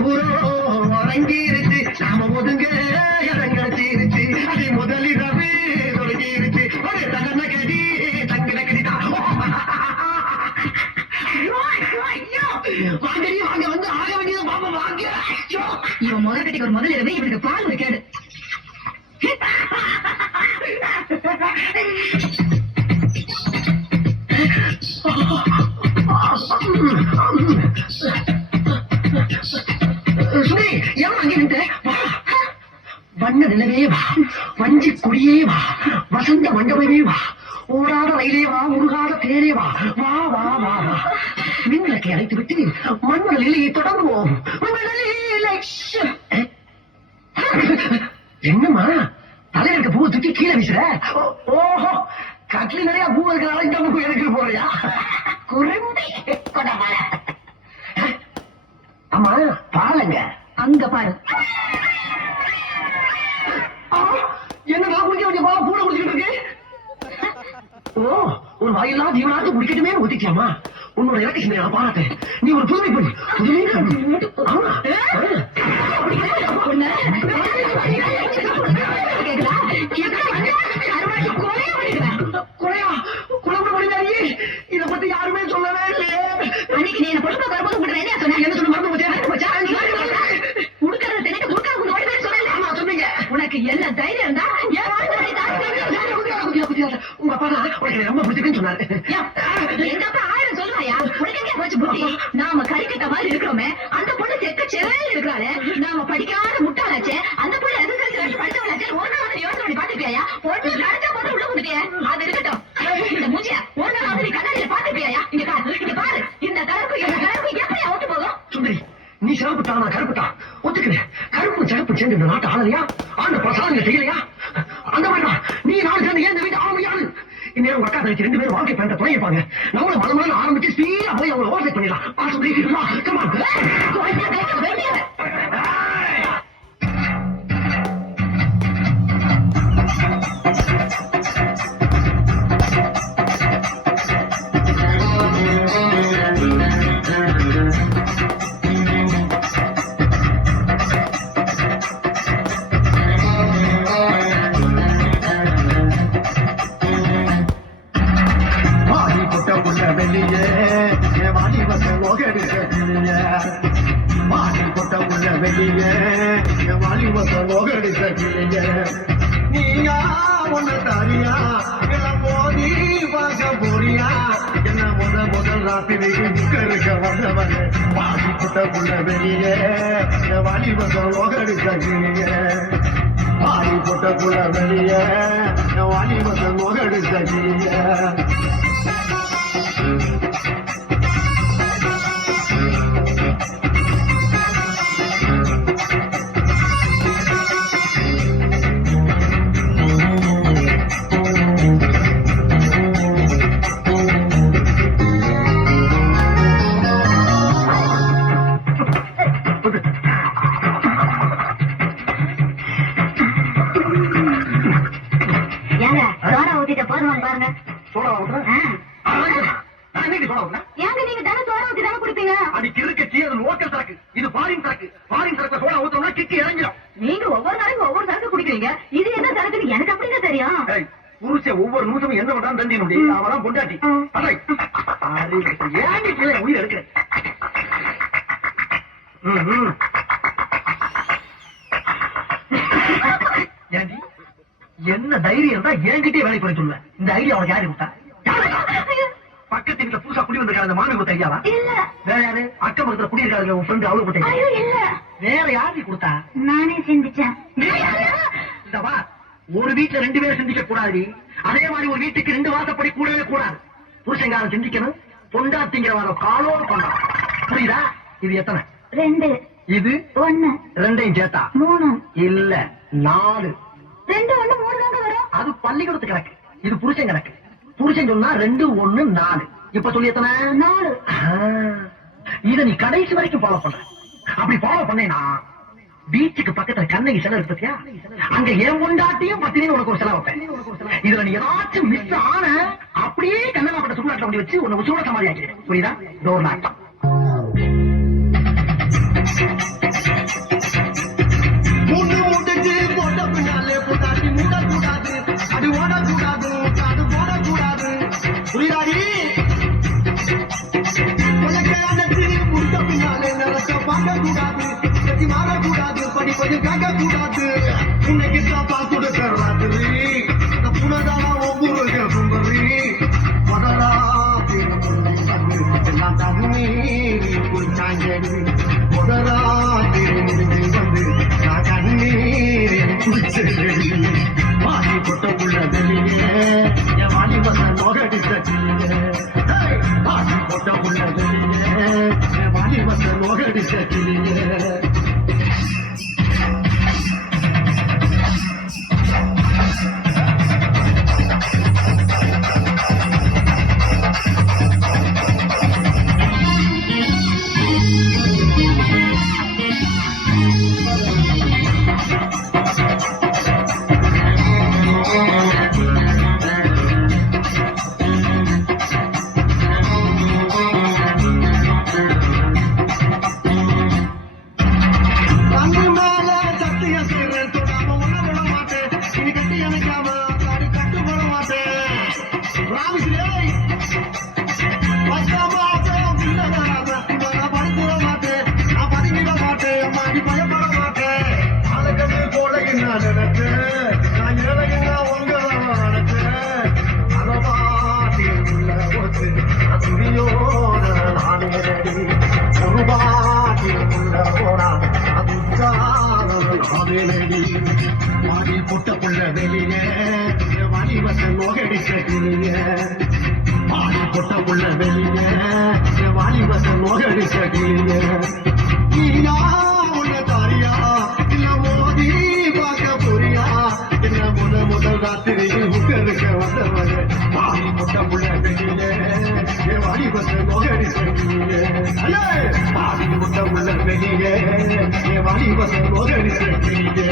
ஊரோ வழங்கிருச்சு நாம ஒதுங்க இடம் கிடைச்சிருச்சு அது முதலிரவு தொடங்கிருச்சு ஒரு தகன கடி தங்கன கடிதான் வாங்கடி வாங்க வந்து ஆக வேண்டியது பாப்பா வாங்க இவன் முதல் கட்டிக்கு ஒரு முதலிரவு இவனுக்கு பால் ஒரு கேடு சுரே எவன் அங்கே நின்று வண்ண நிலவே வா வஞ்சி கொடியே வா வசந்த மண்டபமே வா ஓடாத ரயிலே வா உருகாத தேரே வா வா வா வா வா மின்விளக்கை அழைத்து விட்டு மண்மண நிலையை தொடங்குவோம் என்னம்மா தலைவருக்கு பூவை தூக்கி கீழே வீசுற ஓஹோ கட்லி நிறைய பூ இருக்கிறால இந்த பூ எனக்கு போறியா குறும்பி கொடமால ஆமா பாலங்க அங்க பாரு என்ன நான் குடிக்க வேண்டிய பாலம் பூனை குடிச்சுட்டு இருக்கு ஓ ஒரு வாயில்லா ஜீவனாச்சு குடிக்கட்டுமே ஒத்திக்காமா உன்னோட இலக்கை சிந்தனை நான் பாராட்டேன் நீ ஒரு புதுமை பண்ணி இத பத்தி யாருமே சொல்லவே இல்லையே அன்னைக்கு நீ என்ன பொறுப்பா வரும்போது உங்களை சொன்ன என்ன சொல்ல மறந்து போச்சா உடுக்கிறது தெரிவித்து உடுக்கிறது சொன்னேன் ஆமா சொன்னீங்க உனக்கு என்ன தைரியம் இருந்தா உங்க அப்பா தான் உனக்கு ரொம்ப பிடிச்சிருக்குன்னு சொன்னாரு எங்க அப்பா 1000 சொல்லுவாயா உனக்கே போச்சு புத்தி நாம கறிக்கட்ட மாதிரி இருக்கிறோமே அந்த பொண்ணு செக்க செவையில் இருக்கிறாளே நாம படிக்காத முட்டாளாச்சே அந்த பொண்ணு எதிர்த்து படிச்சவளாச்சே ஒரு நாள் வந்து யோசனை பண்ணி பாத்துப்பியா பொண்ணு கடைச்சா போட்டு உள்ள கொடுத்தியா அது இருக்கட்டும் இந்த மூச்சிய ஒரு நாள் வந்து நீ கண்ணாடியில பாத்துப்பியா இங்க பாரு இந்த கலருக்கு எப்படி ஒட்டு போகும் சுந்தரி நீ சிறப்புட்டா நான் கருப்புட்டா ஒத்துக்கிறேன் கருப்பு சிறப்பு சேர்ந்து இந்த நாட்டு ஆளலையா ஆண்ட பிரசாதங்க செய்யலையா அந்த மாதிரிதான் நீ நாலு சேர்ந்து ஏன் இந்த வீட்டு ஆள முடியாது இந்நேரம் அக்கா தங்கச்சி 2 பேரும் வாழ்க்கை பயணத்தை துணையிருப்பாங்க நம்மளும் மலமான ஆரம்பிச்சு ஸ்பீடா போய் அவங்களை ஓசை பண்ணிடலாம் வெளியே வாடி வந்த லோகடிக்க வாடி கொட்ட உள்ள வெளியே வாடி வந்த லோகடிக்க நீயா ஒன்ன தாரியா எல்லாம் போதி பார்க்க போறியா என்ன முதல் ராத்திரி இருக்க வந்தவன் வாடி கொட்ட உள்ள வெளியே வாடி வந்த லோகடிக்க வாடி கொட்ட உள்ள வெளியே வாடி வந்த லோகடிக்க ஒவ்வொரு நிமிஷமும் என்ன பண்றான்னு தெரியும் அவதான் பொண்டாட்டி உயிர் எடுக்கிறேன் என்ன தைரியம் தான் என்கிட்டே வேலை பண்ண சொல்லுவேன் இந்த ஐடியா அவனுக்கு யாரு கொடுத்தா பக்கத்து வீட்டுல புதுசா குடி வந்திருக்காரு அந்த மாமி கொடுத்த ஐடியாவா வேற யாரு அக்கம் பக்கத்துல குடியிருக்காரு உன் ஃப்ரெண்டு அவளுக்கு கொடுத்த வேற யாரு கொடுத்தா நானே சிந்திச்சேன் இந்தவா ஒரு வீட்டுல 2 பேரும் சிந்திக்க கூடாது அதே மாதிரி ஒரு வீட்டுக்கு 2 வாசப்படி கூடவே கூடாது புருஷங்காரன் சிந்திக்கணும் பொண்டாட்டிங்கிறவான காலோடு கொண்டா புரியுதா இது எத்தனை 2 இது 1 2ஐயும் சேர்த்தா 3 இல்ல 4 2 1 3 தாங்க வரும் அது பள்ளிக்கூடத்து கணக்கு இது புருஷன் கணக்கு புருஷன் சொன்னா 2 1 4 இப்ப சொல்லி எத்தனை 4 இத நீ கடைசி வரைக்கும் ஃபாலோ பண்ற அப்படி ஃபாலோ பண்ணேனா பீச்சுக்கு பக்கத்துல கண்ணகி செலவு பத்தியா அங்க என் கொண்டாட்டியும் பத்தினு உனக்கு ஒரு செலவு வைப்பேன் இதுல நீ ஏதாச்சும் மிஸ் ஆன அப்படியே கண்ணமாப்பட்ட சுடுநாட்டில் கொண்டு வச்சு உன்னை உச்சோட சமாதி ஆக்கிறேன் புரியுதா டோர் நாட்டம் பார்க்க கூடாது கட்டி மாறக்கூடாது படிப்பது கேட்க கூடாது இன்னைக்கு தாப்பா கொடுக்க ராத்திரி இந்த புனதான ஒவ்வொரு சுந்தரி முதலா எல்லாம் தண்ணி குடிச்சாங்கடி முதலா வந்து நான் கண்ணீர் குடிச்சேடி வாடி பொட்ட புள்ள வெளியே என் வாடி வந்த நோகடி சட்டியே வாடி பொட்ட புள்ள வெளியே என் வாடி வந்த நோகடி சட்டியே தண்ணி மேல சத்தியம் செய்றேன் தொடாம ஒண்ண விட மாட்டேன் இனி கட்டி அணைக்காம தாடி கட்டு போட மாட்டேன் ராமிஸ்ரே பச்சாம நான் படுத்துட மாட்டேன் நான் பதுங்கிட மாட்டேன் அம்மாடி பயப்பட மாட்டேன் ஆளுக்கட்டு போலகு நான் நினைச்சேன் நான் இறங்க உங்களை நினைச்சேன் அறவாட்டி உள்ள போச்சு துணியோட நானே ரெடி ஒரு பாட்டி உள்ள போனா வாடி பொட்ட புள்ள வெளியே வாடி வந்த நோகடி சட்டியே வாடி பொட்ட புள்ள வெளியே வாடி வந்த நோகடி சட்டியே நீயா உன்ன தாரியா இல்ல மோதி பார்க்க போறியா என்ன முதல் ராத்திரி உட்கருக்க வந்தவங்க வாடி பொட்ட புள்ள வெளியே வாடி வந்த நோகடி சட்டியே வாடி பொட்ட புள்ள வெளியே வாடி வந்த நோகடி சட்டியே